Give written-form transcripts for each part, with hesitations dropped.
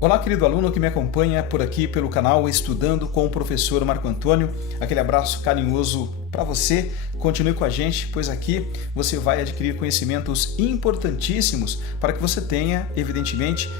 Olá, querido aluno que me acompanha por aqui pelo canal Estudando com o Professor Marco Antônio. Aquele abraço carinhoso para você. Continue com a gente, pois aqui você vai adquirir conhecimentos importantíssimos para que você tenha, evidentemente,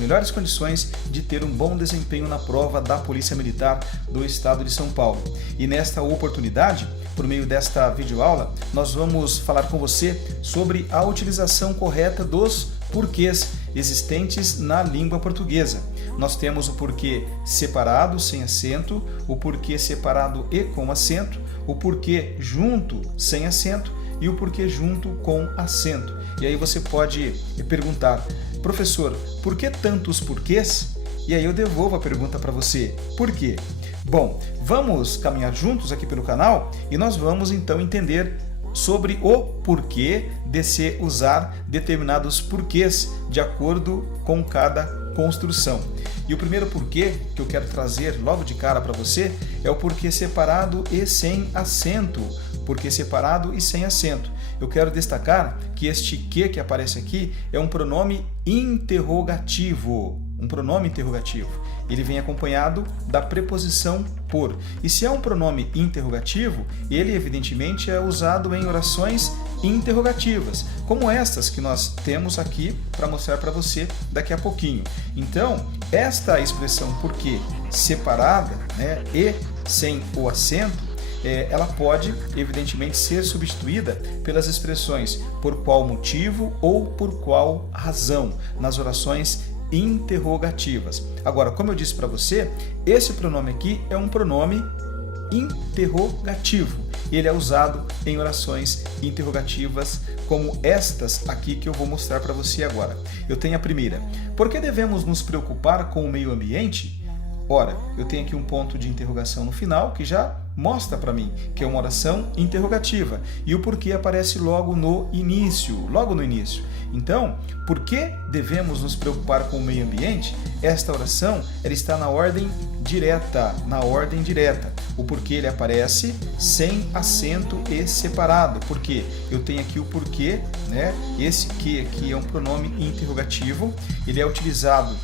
melhores condições de ter um bom desempenho na prova da Polícia Militar do Estado de São Paulo. E nesta oportunidade, por meio desta videoaula, nós vamos falar com você sobre a utilização correta dos porquês existentes na língua portuguesa. Nós temos o porquê separado, sem acento, o porquê separado e com acento, o porquê junto, sem acento e o porquê junto com acento. E aí você pode perguntar, professor, por que tantos porquês? E aí eu devolvo a pergunta para você, por quê? Bom, vamos caminhar juntos aqui pelo canal e nós vamos então entender sobre o porquê de se usar determinados porquês de acordo com cada construção. E o primeiro porquê que eu quero trazer logo de cara para você é o porquê separado e sem acento. Porquê separado e sem acento. Eu quero destacar que este que aparece aqui é um pronome interrogativo. Um pronome interrogativo. Ele vem acompanhado da preposição por. E se é um pronome interrogativo, ele evidentemente é usado em orações interrogativas, como estas que nós temos aqui para mostrar para você daqui a pouquinho. Então, esta expressão porquê separada, e sem o acento, ela pode, evidentemente, ser substituída pelas expressões por qual motivo ou por qual razão, nas orações interrogativas. Agora, como eu disse para você, esse pronome aqui é um pronome interrogativo. Ele é usado em orações interrogativas como estas aqui que eu vou mostrar para você agora. Eu tenho a primeira. Por que devemos nos preocupar com o meio ambiente? Ora, eu tenho aqui um ponto de interrogação no final que já mostra para mim que é uma oração interrogativa. E o porquê aparece logo no início. Então, por que devemos nos preocupar com o meio ambiente? Esta oração ela está na ordem direta. O porquê ele aparece sem acento e separado. Porque eu tenho aqui o porquê, Esse que aqui é um pronome interrogativo. Ele é utilizado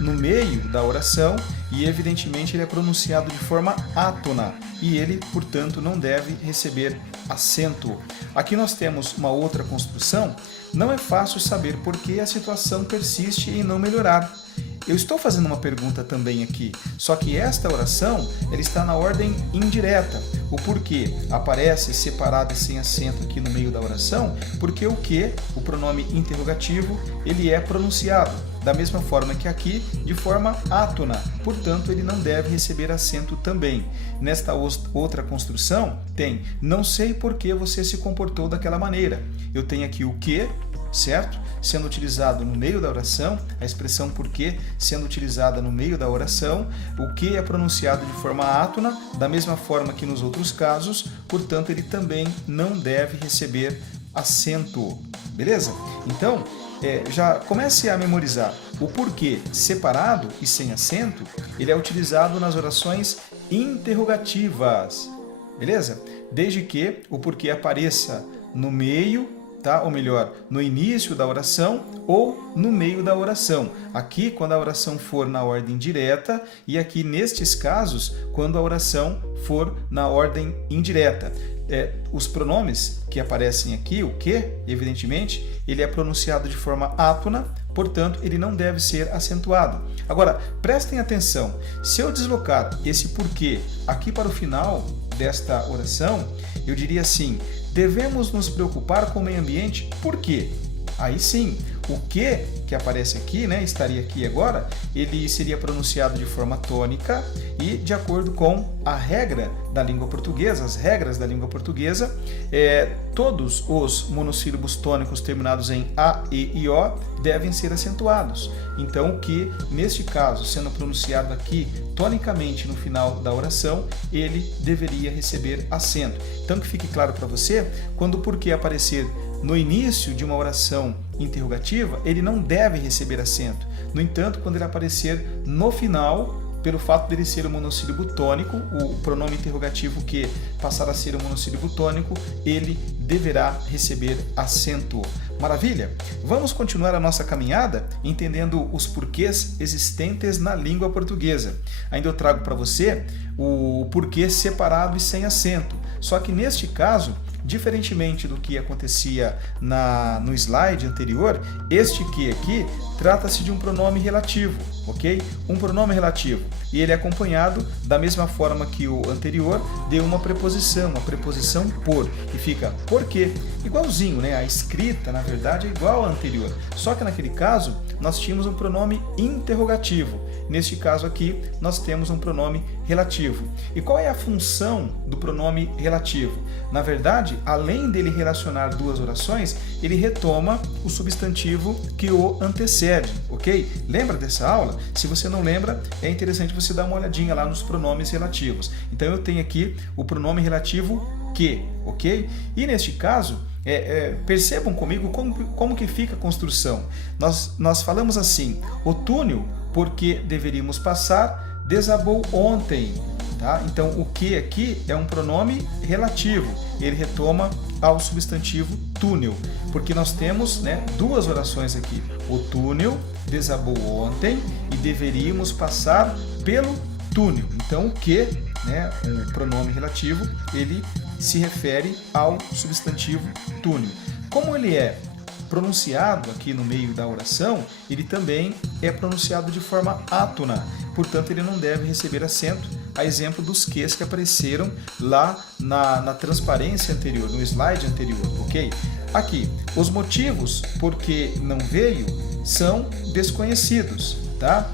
no meio da oração e, evidentemente, ele é pronunciado de forma átona e ele, portanto, não deve receber acento. Aqui nós temos uma outra construção. Não é fácil saber por que a situação persiste em não melhorar. Eu estou fazendo uma pergunta também aqui, só que esta oração ela está na ordem indireta. O porquê aparece separado e sem acento aqui no meio da oração, porque o que, o pronome interrogativo, ele é pronunciado da mesma forma que aqui, de forma átona. Portanto, ele não deve receber acento também. Nesta outra construção, tem não sei por que você se comportou daquela maneira. Eu tenho aqui o que, certo? Sendo utilizado no meio da oração, a expressão porquê sendo utilizada no meio da oração, o que é pronunciado de forma átona, da mesma forma que nos outros casos, portanto, ele também não deve receber acento. Beleza? Então, já comece a memorizar. O porquê separado e sem acento, ele é utilizado nas orações interrogativas. Beleza? Desde que o porquê apareça no meio, ou melhor, no início da oração ou no meio da oração. Aqui, quando a oração for na ordem direta, e aqui, nestes casos, quando a oração for na ordem indireta. Os pronomes que aparecem aqui, o que, evidentemente, ele é pronunciado de forma átona, portanto, ele não deve ser acentuado. Agora, prestem atenção, se eu deslocar esse porquê aqui para o final desta oração, eu diria assim, devemos nos preocupar com o meio ambiente, por quê? Aí sim, o que aparece aqui, estaria aqui agora, ele seria pronunciado de forma tônica e de acordo com a regra da língua portuguesa, as regras da língua portuguesa, todos os monossílabos tônicos terminados em A, E e O devem ser acentuados. Então, o que, neste caso, sendo pronunciado aqui tonicamente no final da oração, ele deveria receber acento. Então, que fique claro para você, quando o porquê aparecer no início de uma oração interrogativa, ele não deve receber acento. No entanto, quando ele aparecer no final, pelo fato dele ser um monossílabo tônico, o pronome interrogativo que passar a ser um monossílabo tônico, ele deverá receber acento. Maravilha? Vamos continuar a nossa caminhada entendendo os porquês existentes na língua portuguesa. Ainda eu trago para você o porquê separado e sem acento. Só que neste caso, diferentemente do que acontecia no slide anterior, este que aqui trata-se de um pronome relativo, ok? Um pronome relativo. E ele é acompanhado, da mesma forma que o anterior, de uma preposição por, que fica porque. Igualzinho, né? A escrita, na verdade, é igual à anterior. Só que naquele caso, nós tínhamos um pronome interrogativo. Neste caso aqui, nós temos um pronome relativo. E qual é a função do pronome relativo? Na verdade, além dele relacionar duas orações, ele retoma o substantivo que o antecede, ok? Lembra dessa aula? Se você não lembra, é interessante você dar uma olhadinha lá nos pronomes relativos. Então eu tenho aqui o pronome relativo que, ok? E neste caso, percebam comigo como que fica a construção. Nós falamos assim, o túnel, porque deveríamos passar, desabou ontem. Tá? Então, o que aqui é um pronome relativo. Ele retoma ao substantivo túnel, porque nós temos, né, duas orações aqui. O túnel desabou ontem e deveríamos passar pelo túnel. Então, o que, né, um pronome relativo, ele se refere ao substantivo túnel. Como ele é pronunciado aqui no meio da oração, ele também é pronunciado de forma átona, portanto ele não deve receber acento, a exemplo dos ques que apareceram lá na transparência anterior, no slide anterior, ok? Aqui, os motivos por que não veio são desconhecidos, tá?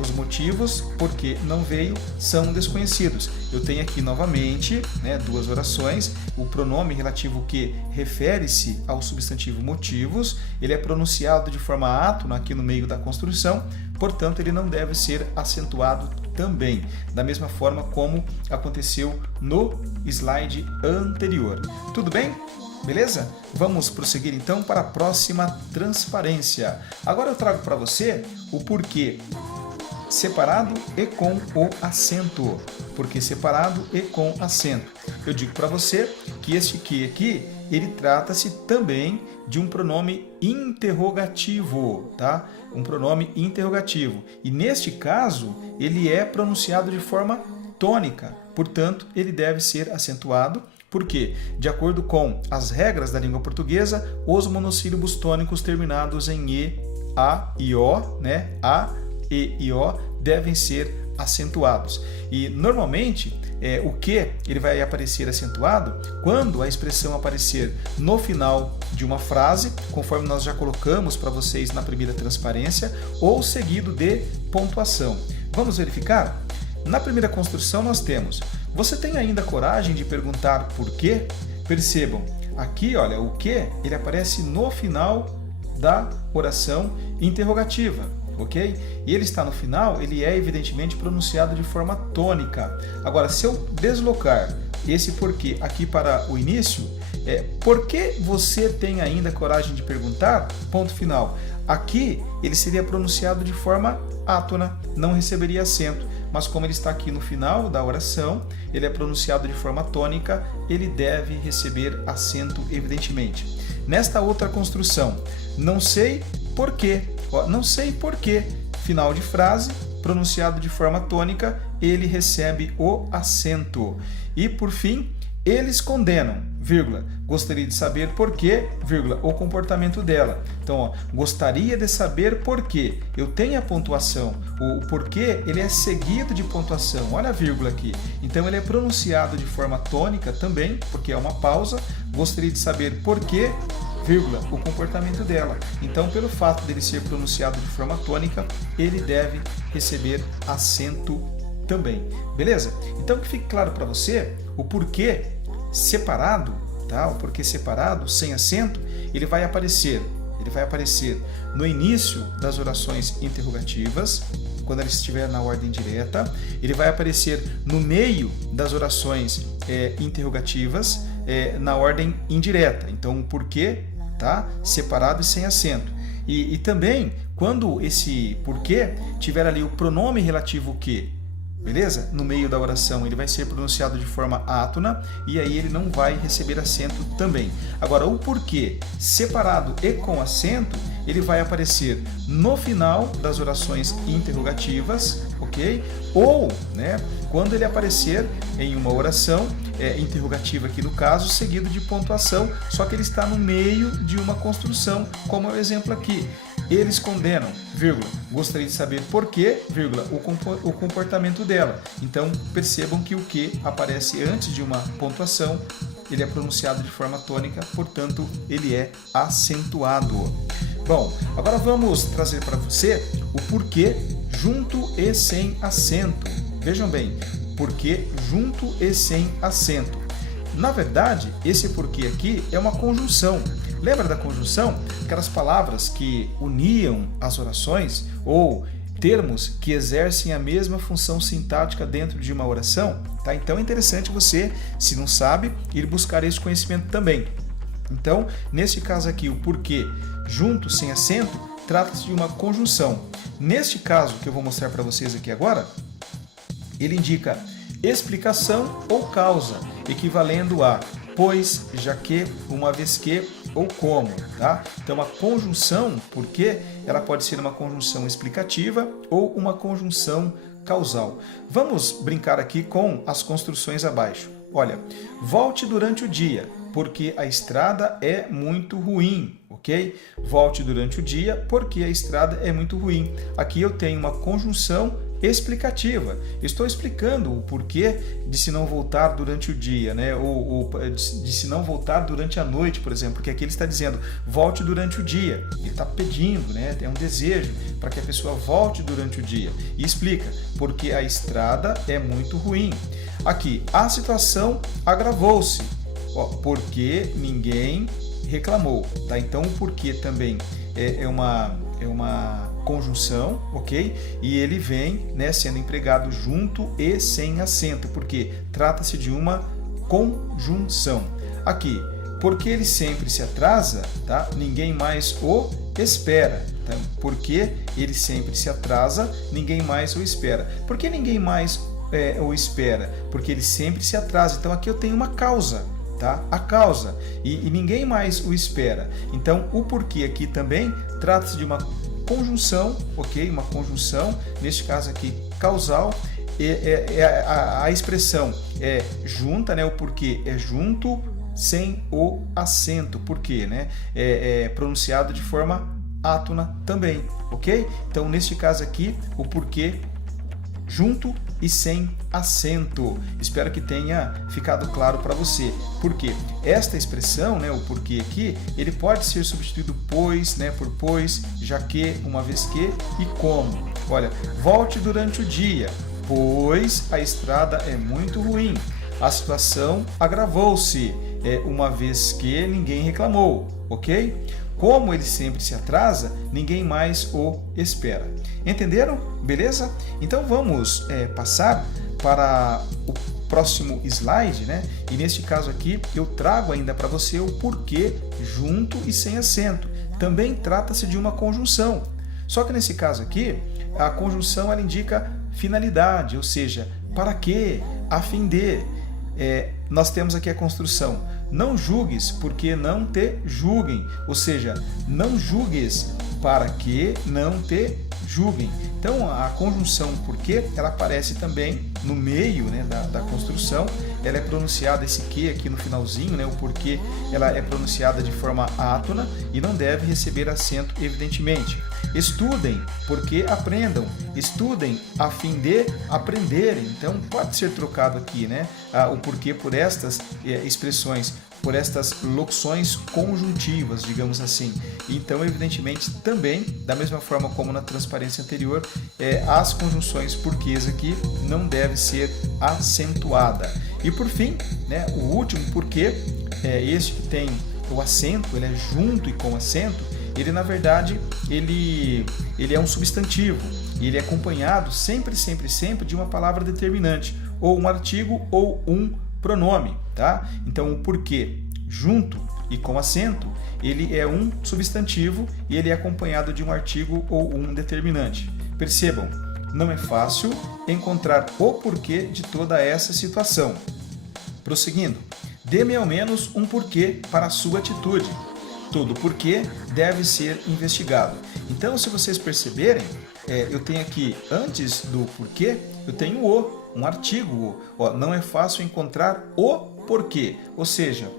Os motivos por que não veio são desconhecidos. Eu tenho aqui novamente, né, duas orações. O pronome relativo que refere-se ao substantivo motivos, ele é pronunciado de forma átona aqui no meio da construção, portanto ele não deve ser acentuado também, da mesma forma como aconteceu no slide anterior. Tudo bem? Beleza? Vamos prosseguir então para a próxima transparência. Agora eu trago para você o porquê separado e com o acento. Porquê separado e com acento. Eu digo para você que este que aqui, ele trata-se também de um pronome interrogativo, tá? Um pronome interrogativo. E neste caso, ele é pronunciado de forma tônica. Portanto, ele deve ser acentuado. Porque, de acordo com as regras da língua portuguesa, os monossílabos tônicos terminados em E, A e O, né? A, E e O devem ser acentuados. E, normalmente, o que ele vai aparecer acentuado quando a expressão aparecer no final de uma frase, conforme nós já colocamos para vocês na primeira transparência, ou seguido de pontuação. Vamos verificar? Na primeira construção nós temos: você tem ainda coragem de perguntar por quê? Percebam, aqui, olha, o que ele aparece no final da oração interrogativa, ok? E ele está no final, ele é evidentemente pronunciado de forma tônica. Agora, se eu deslocar esse porquê aqui para o início, por que você tem ainda coragem de perguntar? Ponto final. Aqui ele seria pronunciado de forma átona, não receberia acento. Mas como ele está aqui no final da oração, ele é pronunciado de forma tônica, ele deve receber acento, evidentemente. Nesta outra construção, não sei porquê, não sei porquê, final de frase, pronunciado de forma tônica, ele recebe o acento. E por fim, eles condenam, vírgula, gostaria de saber por quê, vírgula, o comportamento dela. Então, gostaria de saber por quê. Eu tenho a pontuação. O porquê, ele é seguido de pontuação. Olha a vírgula aqui. Então, ele é pronunciado de forma tônica também, porque é uma pausa. Gostaria de saber por quê, vírgula, o comportamento dela. Então, pelo fato dele ser pronunciado de forma tônica, ele deve receber acento também. Beleza? Então, que fique claro para você o porquê separado, tá? O porquê separado, sem acento, ele vai aparecer no início das orações interrogativas, quando ele estiver na ordem direta, ele vai aparecer no meio das orações interrogativas, na ordem indireta. Então, o porquê, tá? Separado e sem acento. E também, quando esse porquê tiver ali o pronome relativo que, beleza? No meio da oração ele vai ser pronunciado de forma átona e aí ele não vai receber acento também. Agora, o porquê separado e com acento, ele vai aparecer no final das orações interrogativas, ok? Ou, né, quando ele aparecer em uma oração interrogativa aqui no caso, seguido de pontuação, só que ele está no meio de uma construção, como é o exemplo aqui. Eles condenam, vírgula, gostaria de saber por quê, vírgula, o comportamento dela. Então, percebam que o que aparece antes de uma pontuação, ele é pronunciado de forma tônica, portanto, ele é acentuado. Bom, agora vamos trazer para você o porquê junto e sem acento. Vejam bem, porquê junto e sem acento. Na verdade, esse porquê aqui é uma conjunção. Lembra da conjunção? Aquelas palavras que uniam as orações ou termos que exercem a mesma função sintática dentro de uma oração? Tá? Então é interessante você, se não sabe, ir buscar esse conhecimento também. Então, neste caso aqui, o porquê junto sem acento trata-se de uma conjunção. Neste caso que eu vou mostrar para vocês aqui agora, ele indica explicação ou causa, equivalendo a pois, já que, uma vez que ou como, tá? Então a conjunção, porque ela pode ser uma conjunção explicativa ou uma conjunção causal. Vamos brincar aqui com as construções abaixo. Olha, volte durante o dia, porque a estrada é muito ruim, ok? Volte durante o dia, porque a estrada é muito ruim. Aqui eu tenho uma conjunção explicativa. Estou explicando o porquê de se não voltar durante o dia, né? Ou de se não voltar durante a noite, por exemplo, porque aqui ele está dizendo volte durante o dia. Ele está pedindo, né? Tem um desejo para que a pessoa volte durante o dia. E explica, porque a estrada é muito ruim. Aqui, a situação agravou-se, porque ninguém reclamou, tá? Então o porquê também é uma conjunção, ok? E ele vem, né, sendo empregado junto e sem acento, porque trata-se de uma conjunção. Aqui, porque ele sempre se atrasa, tá? Ninguém mais o espera. Tá? Porque ele sempre se atrasa, ninguém mais o espera. Por que ninguém mais o espera? Porque ele sempre se atrasa. Então aqui eu tenho uma causa, tá? A causa. E ninguém mais o espera. Então o porquê aqui também trata-se de uma conjunção, ok? Uma conjunção, neste caso aqui, causal. A expressão é junta, né? O porquê é junto sem o acento. Por quê, né? É pronunciado de forma átona também, ok? Então, neste caso aqui, o porquê junto e sem acento. Espero que tenha ficado claro para você. Porque esta expressão, né, o porquê aqui, ele pode ser substituído pois, né, por pois, já que, uma vez que e como. Olha, volte durante o dia, pois a estrada é muito ruim. A situação agravou-se, uma vez que ninguém reclamou, ok? Como ele sempre se atrasa, ninguém mais o espera. Entenderam? Beleza? Então vamos passar para o próximo slide, né? E neste caso aqui eu trago ainda para você o porquê junto e sem acento. Também trata-se de uma conjunção. Só que nesse caso aqui, a conjunção ela indica finalidade, ou seja, para quê, a fim de. Nós temos aqui a construção. Não julgues, porque não te julguem. Ou seja, não julgues para que não te julguem. Então, a conjunção porque ela aparece também no meio, né, da construção. Ela é pronunciada, esse que aqui no finalzinho, né, o porquê, ela é pronunciada de forma átona e não deve receber acento, evidentemente. Estudem, porque aprendam. Estudem a fim de aprenderem. Então, pode ser trocado aqui, né, o porquê por estas expressões, por estas locuções conjuntivas, digamos assim. Então, evidentemente, também, da mesma forma como na transparência anterior, as conjunções porquês aqui não deve ser acentuada. E por fim, né, o último porquê, este que tem o acento, ele é junto e com acento, ele na verdade, ele é um substantivo, e ele é acompanhado sempre de uma palavra determinante, ou um artigo ou um pronome, tá? Então o porquê junto e com acento, ele é um substantivo e ele é acompanhado de um artigo ou um determinante. Percebam, não é fácil encontrar o porquê de toda essa situação. Prosseguindo, dê-me ao menos um porquê para a sua atitude. Todo porquê deve ser investigado. Então, se vocês perceberem, eu tenho aqui, antes do porquê, eu tenho um artigo. Não é fácil encontrar o porquê, ou seja,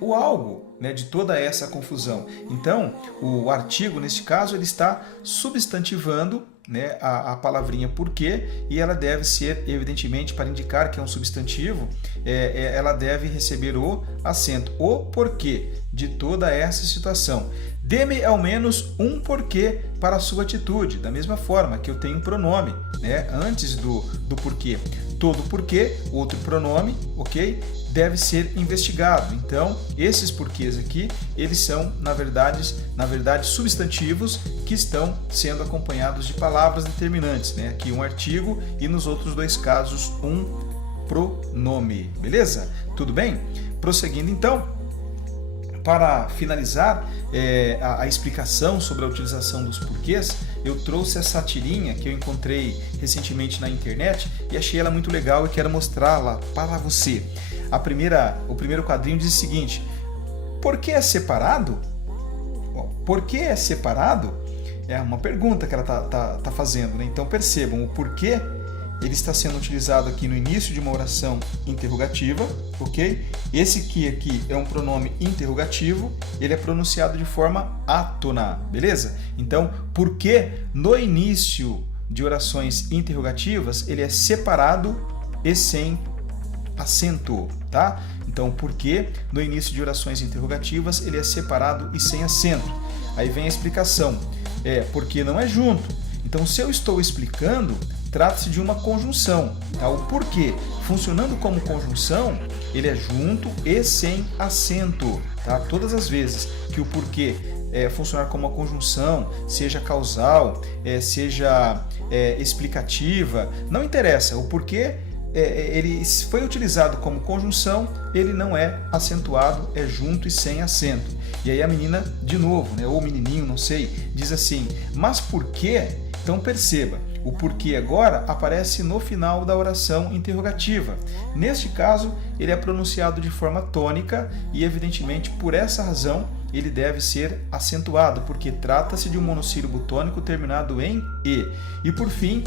o algo, né, de toda essa confusão. Então, o artigo, neste caso, ele está substantivando, né, a palavrinha porquê, e ela deve ser, evidentemente, para indicar que é um substantivo, ela deve receber o acento, o porquê de toda essa situação. Dê-me ao menos um porquê para a sua atitude, da mesma forma que eu tenho um pronome, né, antes do porquê. Todo porquê, outro pronome, ok? Deve ser investigado. Então, esses porquês aqui, eles são, na verdade, substantivos que estão sendo acompanhados de palavras determinantes, né? Aqui um artigo e nos outros dois casos um pronome, beleza? Tudo bem? Prosseguindo então, para finalizar a explicação sobre a utilização dos porquês, eu trouxe essa tirinha que eu encontrei recentemente na internet e achei ela muito legal e quero mostrá-la para você. O primeiro quadrinho diz o seguinte: por que é separado? Por que é separado? É uma pergunta que ela tá fazendo, né? Então percebam, o porquê ele está sendo utilizado aqui no início de uma oração interrogativa, ok? Esse que aqui é um pronome interrogativo, ele é pronunciado de forma átona, beleza? Então, por que no início de orações interrogativas ele é separado e sem acento, tá? Então, por que no início de orações interrogativas ele é separado e sem acento? Aí vem a explicação, porque não é junto. Então, se eu estou explicando, trata-se de uma conjunção, tá? O porquê, funcionando como conjunção, ele é junto e sem acento, tá? Todas as vezes que o porquê funcionar como uma conjunção, seja causal, seja explicativa, não interessa, o porquê ele foi utilizado como conjunção, ele não é acentuado, é junto e sem acento. E aí a menina, de novo, né, ou o menininho, não sei, diz assim, mas por quê? Então perceba, o porquê agora aparece no final da oração interrogativa. Neste caso, ele é pronunciado de forma tônica e, evidentemente, por essa razão, ele deve ser acentuado, porque trata-se de um monossílabo tônico terminado em E. E, por fim,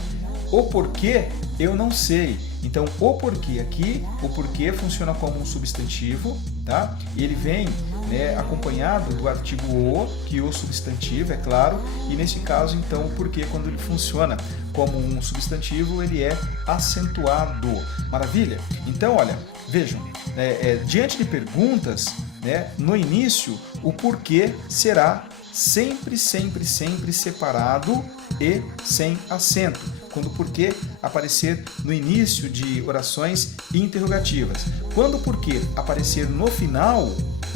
o porquê eu não sei. Então, o porquê aqui, o porquê funciona como um substantivo, tá? E ele vem, né, acompanhado do artigo o, que o substantivo, é claro, e nesse caso, então, o porquê, quando ele funciona como um substantivo, ele é acentuado. Maravilha? Então, olha, vejam, diante de perguntas, né, no início, o porquê será sempre separado e sem acento, quando o porquê aparecer no início de orações interrogativas. Quando o porquê aparecer no final,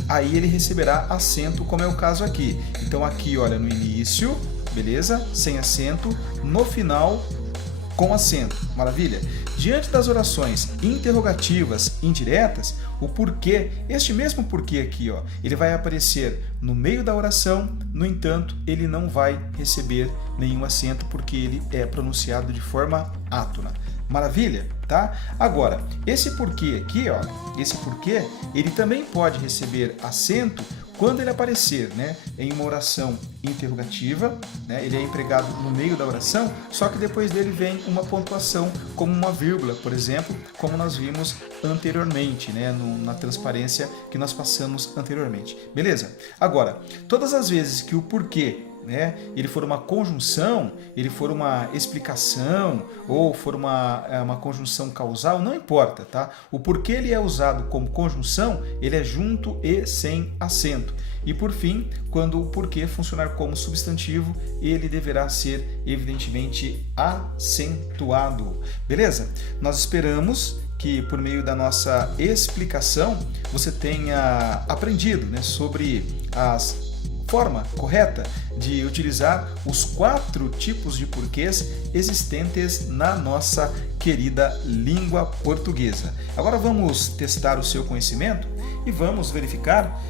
aí ele receberá acento, como é o caso aqui. Então aqui, olha, no início, beleza? Sem acento, no final, com acento. Maravilha? Diante das orações interrogativas indiretas, o porquê, este mesmo porquê aqui, ó, ele vai aparecer no meio da oração, no entanto, ele não vai receber nenhum acento porque ele é pronunciado de forma átona. Maravilha? Tá? Agora, esse porquê aqui, ó, esse porquê, ele também pode receber acento quando ele aparecer, né, em uma oração interrogativa, né, ele é empregado no meio da oração, só que depois dele vem uma pontuação, como uma vírgula, por exemplo, como nós vimos anteriormente, né, na transparência que nós passamos anteriormente. Beleza? Agora, todas as vezes que o porquê, né, ele for uma conjunção, ele for uma explicação ou for uma conjunção causal, não importa, tá? O porquê ele é usado como conjunção, ele é junto e sem acento. E por fim, quando o porquê funcionar como substantivo, ele deverá ser evidentemente acentuado. Beleza? Nós esperamos que por meio da nossa explicação você tenha aprendido, né, sobre a forma correta de utilizar os 4 tipos de porquês existentes na nossa querida língua portuguesa. Agora vamos testar o seu conhecimento e vamos verificar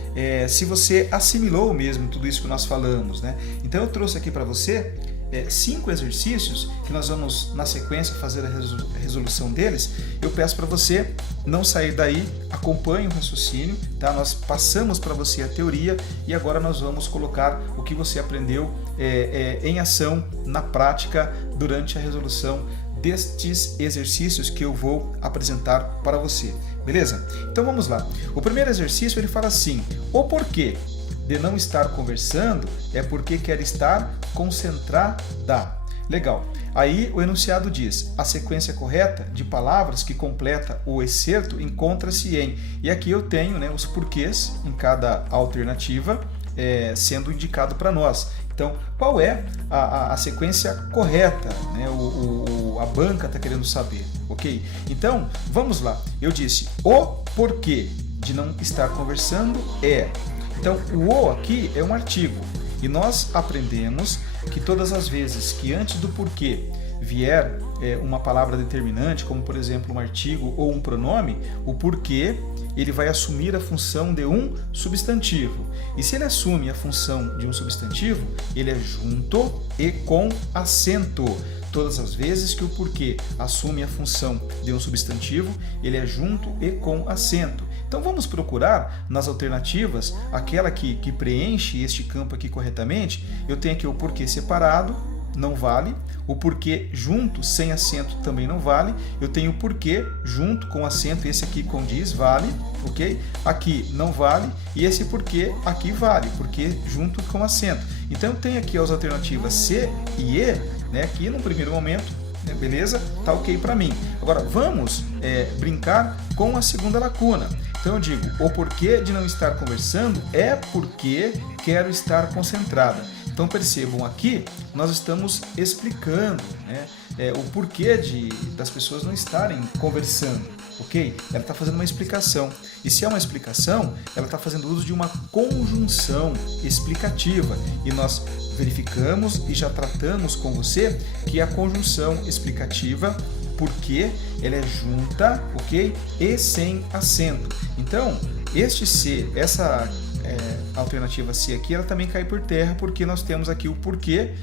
se você assimilou mesmo tudo isso que nós falamos, né? Então eu trouxe aqui para você 5 exercícios que nós vamos, na sequência, fazer a resolução deles. Eu peço para você não sair daí, acompanhe o raciocínio, tá? Nós passamos para você a teoria e agora nós vamos colocar o que você aprendeu em ação, na prática, durante a resolução destes exercícios que eu vou apresentar para você, beleza? Então vamos lá. O primeiro exercício ele fala assim: o porquê de não estar conversando é porque quer estar concentrada. Legal. Aí o enunciado diz: a sequência correta de palavras que completa o excerto encontra-se em... E aqui eu tenho, né, os porquês em cada alternativa sendo indicado para nós. Então, qual é a sequência correta, né? A banca está querendo saber, ok? Então, vamos lá. Eu disse: o porquê de não estar conversando é... Então, o "o" aqui é um artigo e nós aprendemos que todas as vezes que antes do porquê vier uma palavra determinante, como por exemplo um artigo ou um pronome, o porquê ele vai assumir a função de um substantivo. E se ele assume a função de um substantivo, ele é junto e com acento. Todas as vezes que o porquê assume a função de um substantivo, ele é junto e com acento. Então vamos procurar nas alternativas aquela que preenche este campo aqui corretamente. Eu tenho aqui o porquê separado, não vale. O porquê junto, sem acento, também não vale. Eu tenho o porquê junto com acento, esse aqui condiz, vale, ok? Aqui não vale. E esse porquê aqui vale, porque junto com acento. Então eu tenho aqui as alternativas C e E, né, que no primeiro momento, beleza? Tá ok para mim. Agora vamos brincar com a segunda lacuna. Então eu digo: o porquê de não estar conversando é porque quero estar concentrada. Então percebam aqui, nós estamos explicando, né, o porquê das pessoas não estarem conversando, ok? Ela está fazendo uma explicação. E se é uma explicação, ela está fazendo uso de uma conjunção explicativa. E nós verificamos e já tratamos com você que a conjunção explicativa, porque ela é junta, ok? E sem acento. Então, essa alternativa C aqui, ela também cai por terra, porque nós temos aqui o porquê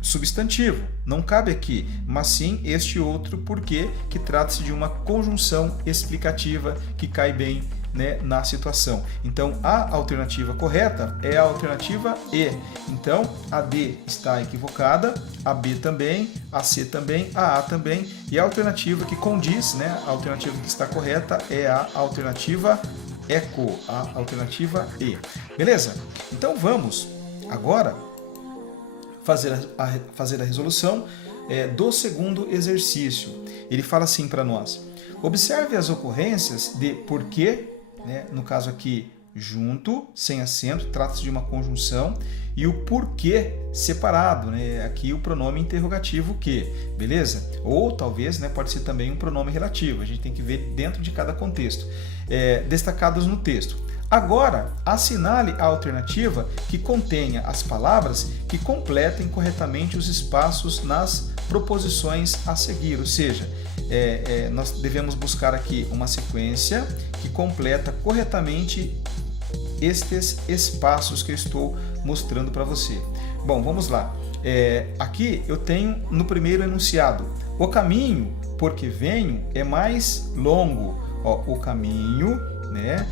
substantivo. Não cabe aqui, mas sim este outro porquê, que trata-se de uma conjunção explicativa que cai bem, né, na situação. Então, a alternativa correta é a alternativa E. Então, a D está equivocada, a B também, a C também, a também, e a alternativa que condiz, né, a alternativa que está correta é a alternativa ECO, a alternativa E. Beleza? Então, vamos agora fazer a resolução do segundo exercício. Ele fala assim para nós: observe as ocorrências de porquê, né, no caso aqui junto, sem acento, trata-se de uma conjunção, e o porquê separado, né, aqui o pronome interrogativo que, beleza? Ou talvez, né, pode ser também um pronome relativo, a gente tem que ver dentro de cada contexto, destacados no texto. Agora, assinale a alternativa que contenha as palavras que completem corretamente os espaços nas proposições a seguir, ou seja, nós devemos buscar aqui uma sequência que completa corretamente estes espaços que eu estou mostrando para você. Bom, vamos lá. Aqui eu tenho no primeiro enunciado: o caminho por que venho é mais longo. Ó, o caminho, né,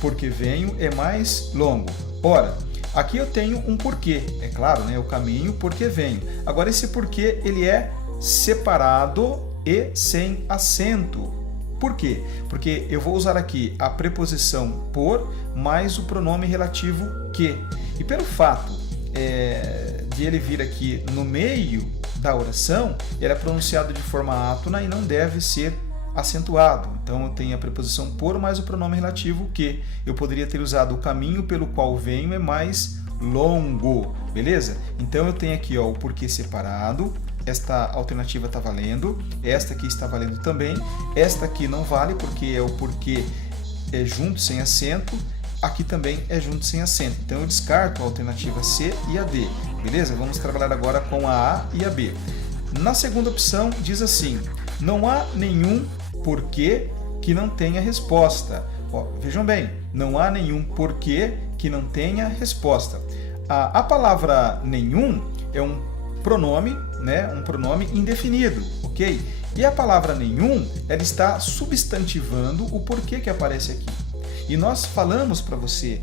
porque venho é mais longo. Ora, aqui eu tenho um porquê, é claro, né, o caminho porque venho. Agora esse porquê ele é separado e sem acento. Por quê? Porque eu vou usar aqui a preposição por mais o pronome relativo que. E pelo fato de ele vir aqui no meio da oração, ele é pronunciado de forma átona e não deve ser acentuado. Então eu tenho a preposição por mais o pronome relativo que. Eu poderia ter usado: o caminho pelo qual venho é mais longo, beleza? Então eu tenho aqui, ó, o porquê separado. Esta alternativa está valendo, esta aqui está valendo também, esta aqui não vale porque é o porquê junto sem acento, aqui também é junto sem acento. Então eu descarto a alternativa C e a D, beleza? Vamos trabalhar agora com a A e a B. Na segunda opção diz assim: não há nenhum porquê que não tenha resposta. Ó, vejam bem, não há nenhum porquê que não tenha resposta. A palavra nenhum é um pronome, né? Um pronome indefinido, ok? E a palavra nenhum, ela está substantivando o porquê que aparece aqui. E nós falamos para você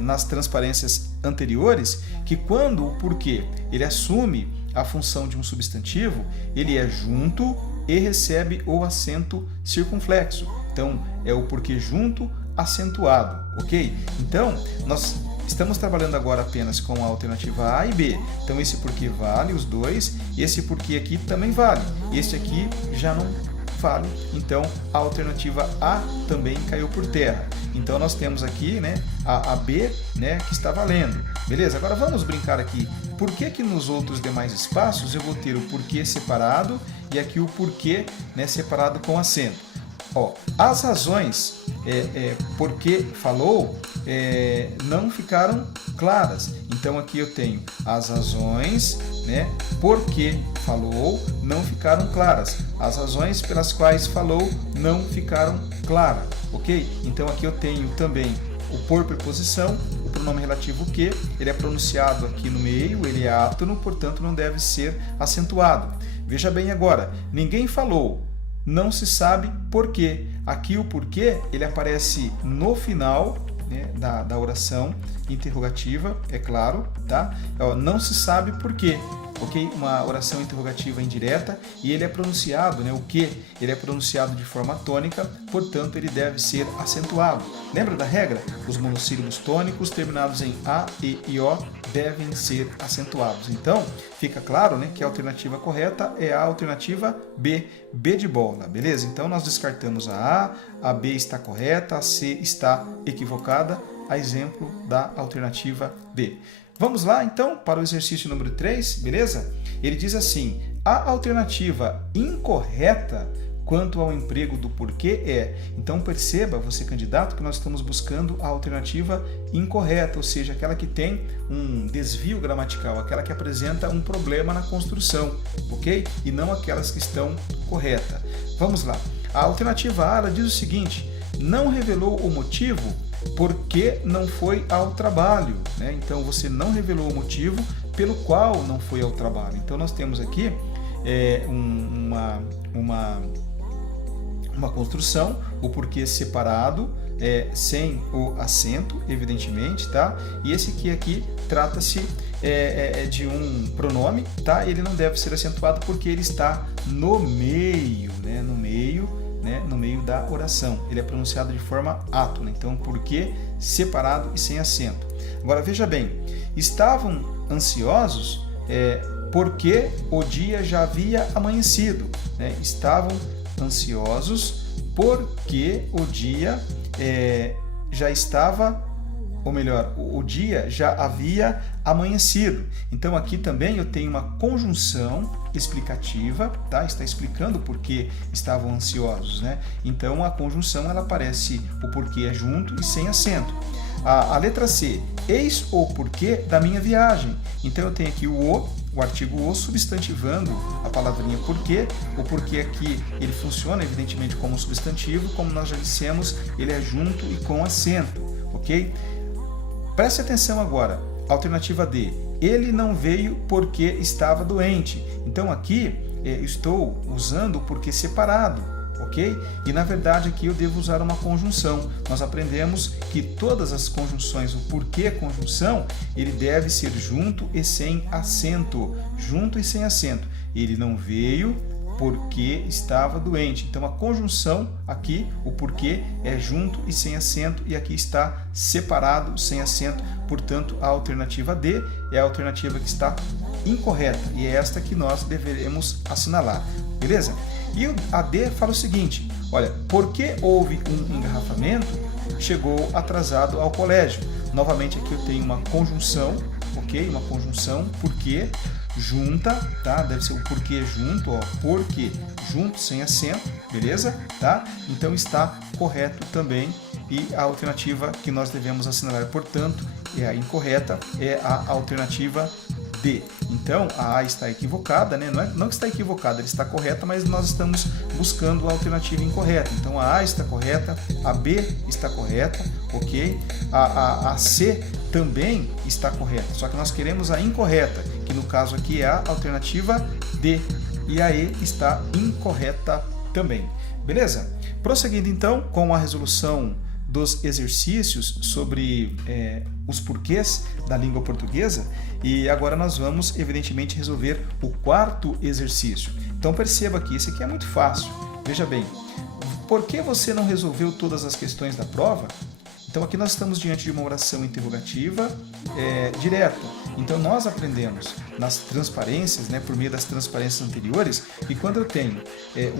nas transparências anteriores que quando o porquê ele assume a função de um substantivo, ele é junto e recebe o acento circunflexo. Então, é o porquê junto acentuado, ok? Então, nós estamos trabalhando agora apenas com a alternativa A e B. Então, esse porquê vale, os dois, e esse porquê aqui também vale. Esse aqui já não vale, então a alternativa A também caiu por terra. Então, nós temos aqui, né, a B, né, que está valendo. Beleza? Agora, vamos brincar aqui. Por que nos outros demais espaços eu vou ter o porquê separado e aqui o porquê, né, separado com acento? Ó, as razões porque falou não ficaram claras. Então aqui eu tenho as razões, né, porque falou não ficaram claras. As razões pelas quais falou não ficaram claras, ok? Então aqui eu tenho também o por preposição, o pronome relativo que, ele é pronunciado aqui no meio, ele é átono, portanto não deve ser acentuado. Veja bem agora, ninguém falou, não se sabe por quê. Aqui o porquê, ele aparece no final, né, da oração interrogativa, é claro, tá? Não se sabe por quê. Ok? Uma oração interrogativa indireta e ele é pronunciado, né? O que? Ele é pronunciado de forma tônica, portanto ele deve ser acentuado. Lembra da regra? Os monossílabos tônicos terminados em A, E e O devem ser acentuados. Então, fica claro, né, que a alternativa correta é a alternativa B, B de bola, beleza? Então nós descartamos a B está correta, a C está equivocada, a exemplo da alternativa B. Vamos lá, então, para o exercício número 3, beleza? Ele diz assim, a alternativa incorreta quanto ao emprego do porquê é... Então, perceba, você candidato, que nós estamos buscando a alternativa incorreta, ou seja, aquela que tem um desvio gramatical, aquela que apresenta um problema na construção, ok? E não aquelas que estão corretas. Vamos lá. A alternativa A, ela diz o seguinte, não revelou o motivo porque não foi ao trabalho, né? Então você não revelou o motivo pelo qual não foi ao trabalho. Então nós temos aqui uma construção, o porquê separado, sem o acento, evidentemente, tá? E esse aqui trata-se de um pronome, tá? Ele não deve ser acentuado porque ele está no meio, né? No meio da oração. Ele é pronunciado de forma átona, então porquê separado e sem acento. Agora veja bem, estavam ansiosos porque o dia já havia amanhecido, né? Estavam ansiosos porque o dia já estava, ou melhor, o dia já havia amanhecido. Então aqui também eu tenho uma conjunção explicativa, tá? Está explicando por que estavam ansiosos, né? Então a conjunção ela aparece o porquê junto e sem acento. A letra C, eis o porquê da minha viagem. Então eu tenho aqui o artigo o substantivando a palavrinha porquê. O porquê aqui ele funciona evidentemente como substantivo, como nós já dissemos, ele é junto e com acento, ok? Preste atenção agora, alternativa D, ele não veio porque estava doente. Então aqui estou usando o porquê separado, ok? E na verdade aqui eu devo usar uma conjunção. Nós aprendemos que todas as conjunções, o porquê conjunção, ele deve ser junto e sem acento. Junto e sem acento. Ele não veio porque estava doente. Então a conjunção aqui, o porquê, é junto e sem acento, e aqui está separado, sem acento. Portanto, a alternativa D é a alternativa que está incorreta, e é esta que nós deveremos assinalar, beleza? E a D fala o seguinte, olha, porque houve um engarrafamento, chegou atrasado ao colégio. Novamente aqui eu tenho uma conjunção, ok? Uma conjunção, porque junta, tá? Deve ser o porquê junto, ó, porque junto, sem acento, beleza? Tá? Então está correto também, e a alternativa que nós devemos assinalar, portanto, é a incorreta, é a alternativa D. Então, a A está equivocada, né? Não que está equivocada, ela está correta, mas nós estamos buscando a alternativa incorreta. Então, a A está correta, a B está correta, ok? A C também está correta, só que nós queremos a incorreta, que no caso aqui é a alternativa D. E a E está incorreta também. Beleza? Prosseguindo então com a resolução dos exercícios sobre os porquês da língua portuguesa, e agora nós vamos evidentemente resolver o quarto exercício. Então perceba que esse aqui é muito fácil. Veja bem, por que você não resolveu todas as questões da prova? Então aqui nós estamos diante de uma oração interrogativa direta. Então nós aprendemos nas transparências, né, por meio das transparências anteriores, que quando eu tenho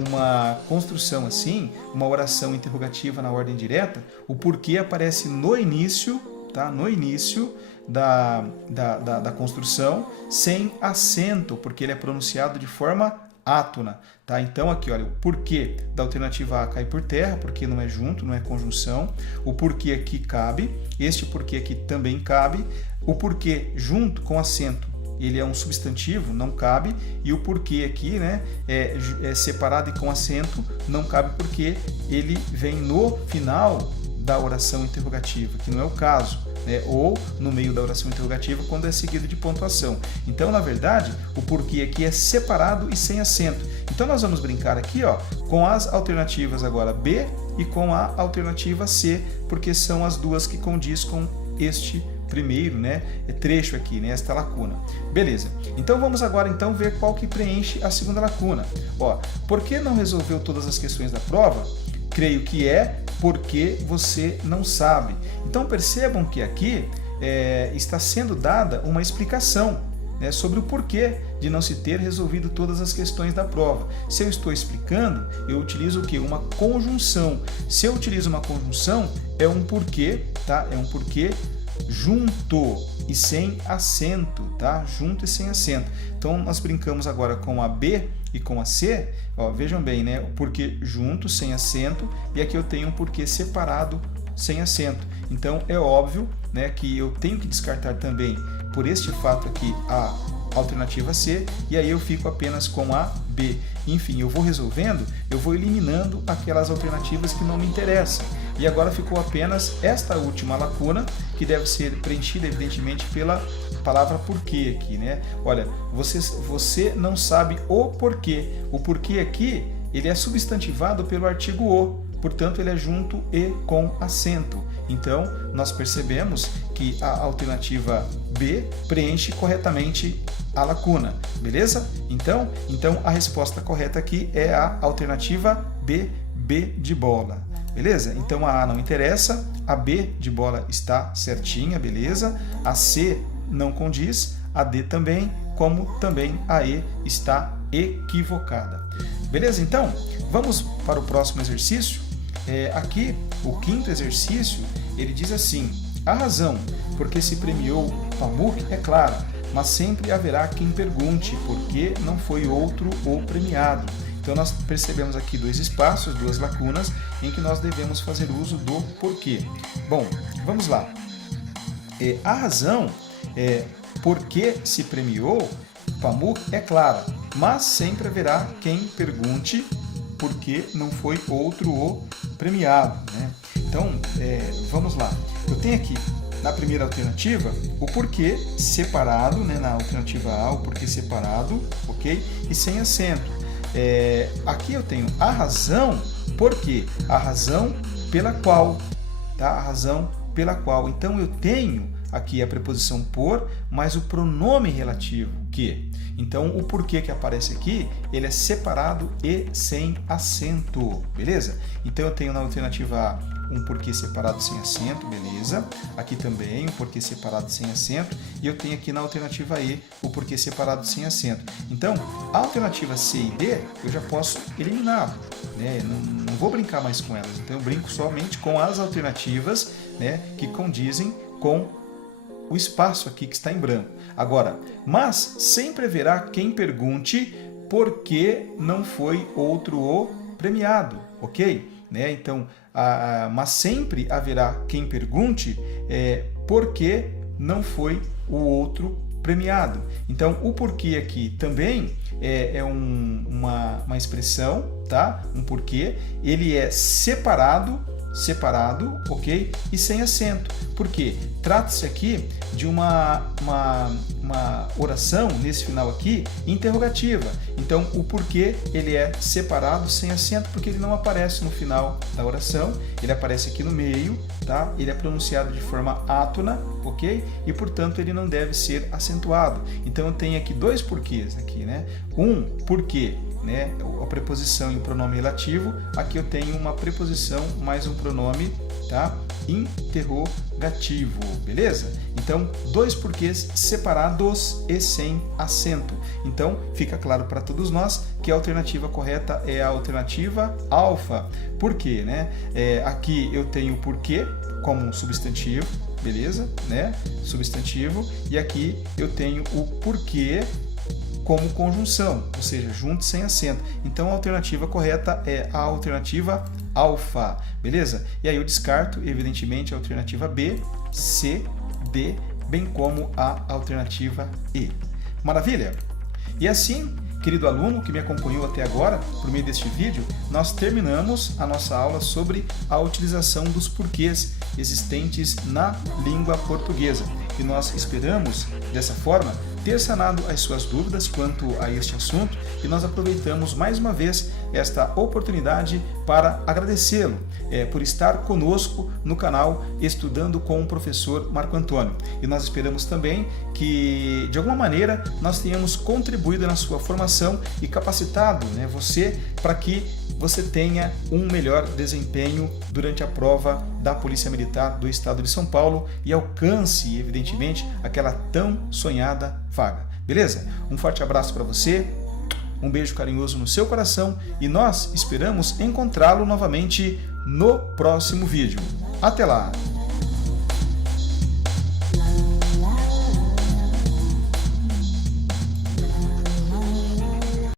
uma construção assim, uma oração interrogativa na ordem direta, o porquê aparece no início, tá? No início da construção, sem acento, porque ele é pronunciado de forma átona, tá? Então aqui, olha, o porquê da alternativa A cai por terra, porque não é junto, não é conjunção. O porquê aqui cabe, este porquê aqui também cabe. O porquê junto com acento, ele é um substantivo, não cabe. E o porquê aqui, né, é separado e com acento, não cabe porque ele vem no final da oração interrogativa, que não é o caso, né? Ou no meio da oração interrogativa quando é seguido de pontuação. Então, na verdade, o porquê aqui é separado e sem acento. Então, nós vamos brincar aqui, ó, com as alternativas agora B e com a alternativa C, porque são as duas que condiz com este primeiro, né, trecho aqui, né, esta lacuna. Beleza. Então, vamos agora então ver qual que preenche a segunda lacuna. Ó, por que não resolveu todas as questões da prova? Creio que é porque você não sabe. Então percebam que aqui está sendo dada uma explicação, né, sobre o porquê de não se ter resolvido todas as questões da prova. Se eu estou explicando, eu utilizo o quê? Uma conjunção. Se eu utilizo uma conjunção, é um porquê, tá? É um porquê junto e sem acento, tá? Junto e sem acento. Então nós brincamos agora com a B e com a C, ó, vejam bem, né? O porquê junto, sem acento, e aqui eu tenho um porquê separado, sem acento. Então é óbvio, né, que eu tenho que descartar também, por este fato aqui, a alternativa C, e aí eu fico apenas com a B. Enfim, eu vou resolvendo, eu vou eliminando aquelas alternativas que não me interessam. E agora ficou apenas esta última lacuna, que deve ser preenchida, evidentemente, pela palavra porquê aqui, né? Olha, você não sabe o porquê. O porquê aqui, ele é substantivado pelo artigo o, portanto, ele é junto e com acento. Então, nós percebemos que a alternativa B preenche corretamente a lacuna, beleza? Então a resposta correta aqui é a alternativa B, B de bola. Beleza? Então a A não interessa, a B de bola está certinha, beleza? A C não condiz, a D também, como também a E está equivocada. Beleza? Então, vamos para o próximo exercício. Aqui, o quinto exercício, ele diz assim: a razão porque se premiou Pamuk é clara, mas sempre haverá quem pergunte por que não foi outro o premiado. Então nós percebemos aqui dois espaços, duas lacunas, em que nós devemos fazer uso do porquê. Bom, vamos lá. A razão por que se premiou Pamuk é clara, mas sempre haverá quem pergunte por que não foi outro o premiado, né? Então, vamos lá. Eu tenho aqui, na primeira alternativa, o porquê separado, né? Na alternativa A, o porquê separado, ok? E sem acento. Aqui eu tenho a razão, por quê? A razão pela qual, tá? A razão pela qual. Então eu tenho aqui a preposição por, mais o pronome relativo, que. Então o porquê que aparece aqui, ele é separado e sem acento, beleza? Então eu tenho na alternativa A um porquê separado sem acento, beleza? Aqui também um porquê separado sem acento, e eu tenho aqui na alternativa E o porquê separado sem acento. Então, a alternativa C e D eu já posso eliminar, né? Não vou brincar mais com elas, então eu brinco somente com as alternativas, né, que condizem com o espaço aqui que está em branco. Agora, mas sempre haverá quem pergunte por que não foi outro o premiado, ok? Né? Então, mas sempre haverá quem pergunte por que não foi o outro premiado. Então, o porquê aqui também é uma expressão, tá? Um porquê. Ele é separado, ok? E sem acento. Por quê? Trata-se aqui de uma oração, nesse final aqui, interrogativa. Então, o porquê ele é separado, sem acento, porque ele não aparece no final da oração, ele aparece aqui no meio, tá? Ele é pronunciado de forma átona, ok? E, portanto, ele não deve ser acentuado. Então, eu tenho aqui dois porquês, aqui, né? Um porquê, né? A preposição e o pronome relativo. Aqui eu tenho uma preposição mais um pronome, tá? Interrogativo, beleza? Então, dois porquês separados e sem acento. Então, fica claro para todos nós que a alternativa correta é a alternativa alfa. Por quê, né? Aqui eu tenho porquê como um substantivo, beleza? Né? Substantivo. E aqui eu tenho o porquê como conjunção, ou seja, junto sem acento. Então a alternativa correta é a alternativa alfa, beleza? E aí eu descarto, evidentemente, a alternativa B, C, D, bem como a alternativa E. Maravilha? E assim, querido aluno que me acompanhou até agora, por meio deste vídeo, nós terminamos a nossa aula sobre a utilização dos porquês existentes na língua portuguesa. E nós esperamos, dessa forma, ter sanado as suas dúvidas quanto a este assunto, e nós aproveitamos mais uma vez esta oportunidade para agradecê-lo por estar conosco no canal Estudando com o Professor Marco Antônio. E nós esperamos também que, de alguma maneira, nós tenhamos contribuído na sua formação e capacitado, né, você para que você tenha um melhor desempenho durante a prova da Polícia Militar do Estado de São Paulo e alcance, evidentemente, aquela tão sonhada vaga. Beleza? Um forte abraço para você, um beijo carinhoso no seu coração e nós esperamos encontrá-lo novamente no próximo vídeo. Até lá!